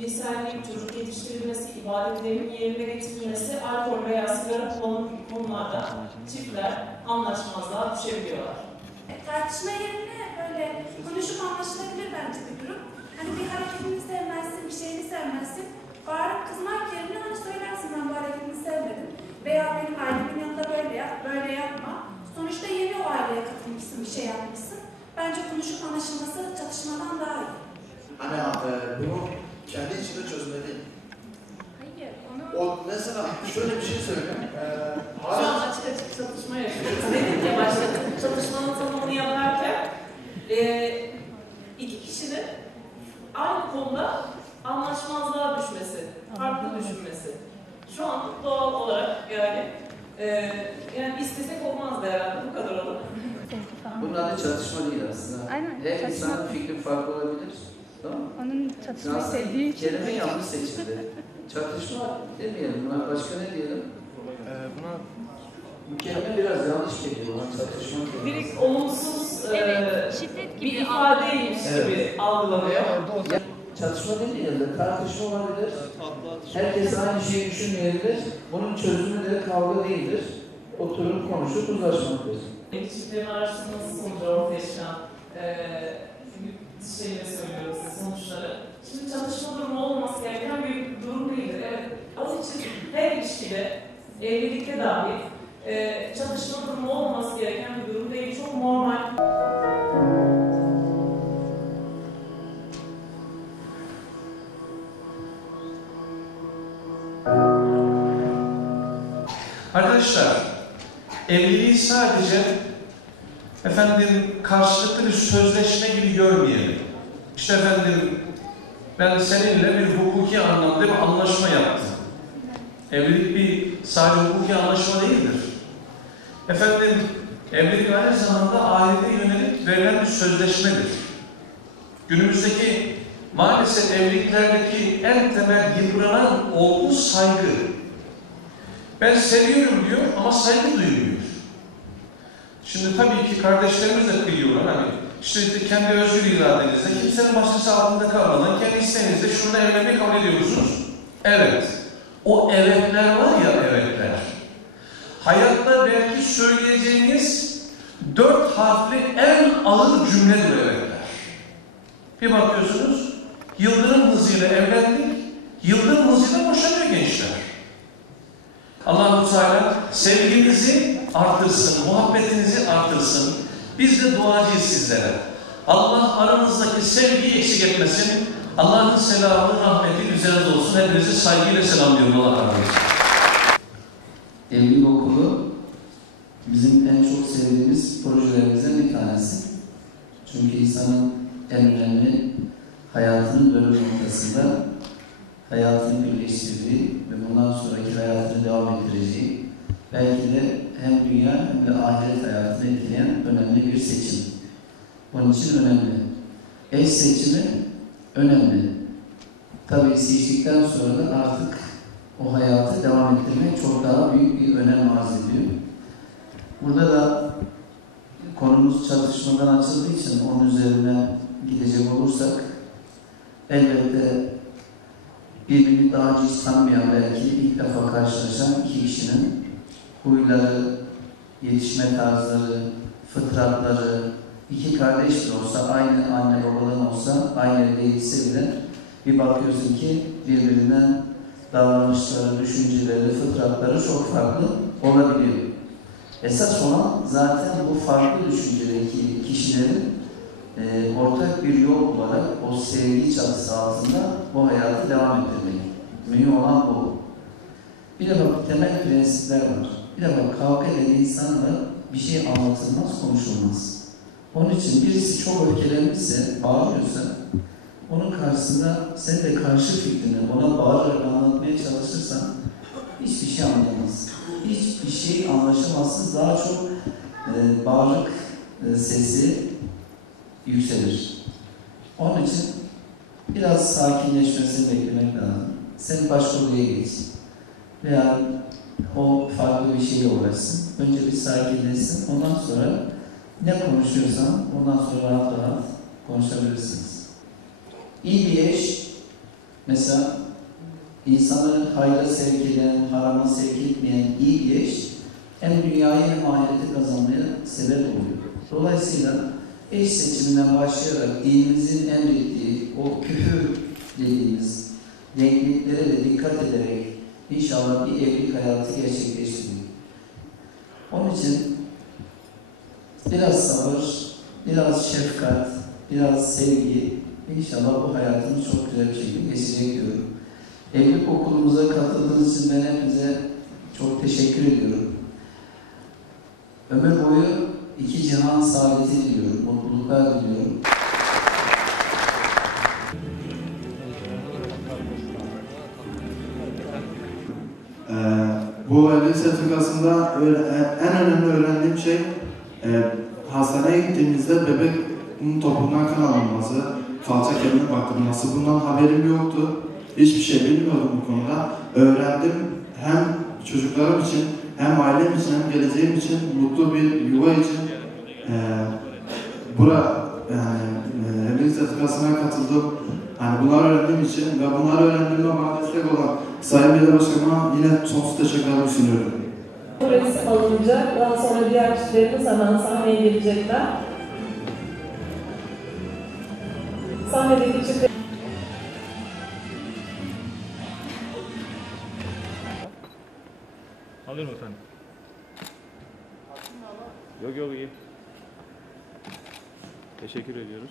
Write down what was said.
cinsellik, çocuk yetiştirilmesi, ibadetlerin yerine getirilmesi, alkol veya sigara kullanımı gibi konularda çiftler anlaşmazlığa düşebiliyorlar. Tartışma yerine böyle konuşup anlaşılabilir bence bir durum. Hani bir hareketini sevmezsin, bir şeyini sevmezsin. Bağırıp kızmak yerine hani söylersin, ben bu hareketini sevmedim. Veya benim ailemin yanında böyle yap, böyle yapma. Sonuçta yeni o aileye katılmışsın, bir şey yapmışsın. Bence konuşup anlaşılması çatışmadan daha iyi. Hani bunu kendi içinde çözmeli. Hayır, onu... O mesela şöyle bir şey söyleyeyim. Şu an açık açık çatışma yaşıyoruz. Dedim ki başta çatışmanın tanımını yaparken iki kişinin aynı konuda anlaşmazlığa düşmesi, farklı düşünmesi. Şu an doğal olarak yani istesek olmazdı herhalde, bu kadar olur. Bunun adı çatışma değil aslında. Aynen. Her insanın fikri farklı olabilir. Tamam mı? Onun çatışmayı sevdiği için. Kelime yanlış seçildi. Çatışma demeyelim. Buna başka ne diyelim? Bu kelime biraz yanlış geliyor. Çatışma kelimesi. Direkt olumsuz şiddet bir ifadeymiş gibi algılanıyor. Çatışma demeyelim de tartışma olabilir. Herkes aynı şeyi düşünmeyebilir. Bunun çözümü de kavga değildir. Oturup konuşup uzlaşmaktır. Çiftlerin araştırması sonucu ortaya çıkan şeyleri söylüyoruz, sonuçları. Şimdi çatışma durumu olmaması gereken bir durum değildir. Evet, onun için her ilişkide, evlilikte dahi çatışma durumu olmaması gereken bir durum değil. Çok normal. Arkadaşlar, evliliği sadece karşılıklı bir sözleşme gibi görmeyelim. İşte ben seninle bir hukuki anlamda bir anlaşma yaptım. Evlilik sadece hukuki anlaşma değildir. Evlilik aynı zamanda ahirete yönelik verilen bir sözleşmedir. Günümüzdeki maalesef evliliklerdeki en temel yıpranan olgu saygı. Ben seviyorum diyor ama saygı duymuyor. Şimdi tabii ki kardeşlerimiz de kıyıyorlar. İşte kendi özgür iradenizde, kimsenin baskısı altında kalmadan, kendi isteğinizde şurada evlenmeyi kabul ediyorsunuz. Evet. O evetler var ya, evetler. Hayatta belki söyleyeceğiniz 4 harfli en ağır cümledir evetler. Bir bakıyorsunuz, yıldırım hızıyla evlendik, yıldırım hızıyla boşanıyor gençler. Allah-u Teala sevginizi artırsın, muhabbetinizi artırsın. Biz de duacıyız sizlere. Allah aranızdaki sevgiyi eksik etmesin. Allah'ın selamı, rahmeti üzerinize olsun. Hepinizi saygıyla selamlıyorum. Allah razı olsun. Evlilik okulu bizim en çok sevdiğimiz projelerimizden bir tanesi. Çünkü insanın en önemli hayatının dönüm noktasında hayatını birleştirdiği ve bundan sonraki hayatını devam ettireceği, belki de hem dünya hem de ahiret hayatını etkileyen önemli bir seçim. Onun için önemli. Eş seçimi önemli. Tabii seçtikten sonra da artık o hayatı devam ettirmek çok daha büyük bir önem arz ediyor. Burada da konumuz çatışmadan açıldığı için onun üzerine gidecek olursak, elbette birbirini daha önce hiç tanımayan, belki ilk defa karşılaşan iki kişinin huyları, yetişme tarzları, fıtratları, iki kardeş de olsa, aynı anne babadan olsa, aynı evde yetişse bile bir bakıyorsun ki birbirinden davranışları, düşünceleri, fıtratları çok farklı olabiliyor. Esas olan zaten bu farklı düşüncedeki kişilerin ortak bir yol olarak o sevgi çatısı altında bu hayatı devam ettirmek. Mühim olan bu. Bir de bak temel prensipler var. Bir de bak kavga eden insanla bir şey anlatılmaz, konuşulmaz. Onun için birisi çok öfkelenmişse, bağırıyorsa onun karşısında sen de karşı fikrini ona bağırarak anlatmaya çalışırsan hiçbir şey anlayamaz. Hiçbir şey anlaşamazsınız. Daha çok bağırık sesi yükselir. Onun için biraz sakinleşmesini beklemek lazım. Sen başka odaya geç. Veya o farklı bir şeyle uğraşsın. Önce bir sakinleşsin. Ondan sonra ne konuşuyorsan ondan sonra rahat rahat konuşabilirsiniz. İyi bir eş Mesela insanı hayra sevk eden, harama sevk etmeyen iyi bir eş hem dünyayı hem ahireti kazanmaya sebep oluyor. Dolayısıyla eş seçiminden başlayarak dinimizin emrettiği o küfür dediğimiz denkliklere de dikkat ederek inşallah bir evlilik hayatı gerçekleştiriyor. Onun için biraz sabır, biraz şefkat, biraz sevgi, inşallah bu hayatımız çok güzel bir şekilde geçecek diyorum. Evlilik okulumuza katıldığınız için ben hepinize çok teşekkür ediyorum. Ömür boyu iki cihan saadeti diliyorum, mutluluklar diliyorum. Bu evlilik sertifikasında en önemli öğrendiğim şey hastaneye gittiğimizde bebeğin topuğundan kan alınması, kalça kemiğine bakılması. Bundan haberim yoktu. Hiçbir şey bilmiyordum bu konuda. Öğrendim. Hem çocuklarım için, hem ailem için, hem geleceğim için, mutlu bir yuva için evlilik sertifikasına katıldım. Yani bunları öğrendiğim için ve bunları öğrendiğimde bana destek olan Sayın Belediye Başkanıma yine sonsuz teşekkürler sunuyorum. Resim alınacak. Daha sonra diğer kişilerimiz hemen sahneye gelecekler. Sahnedeki çiftler... Alıyorum efendim. Yok iyi. Teşekkür ediyoruz.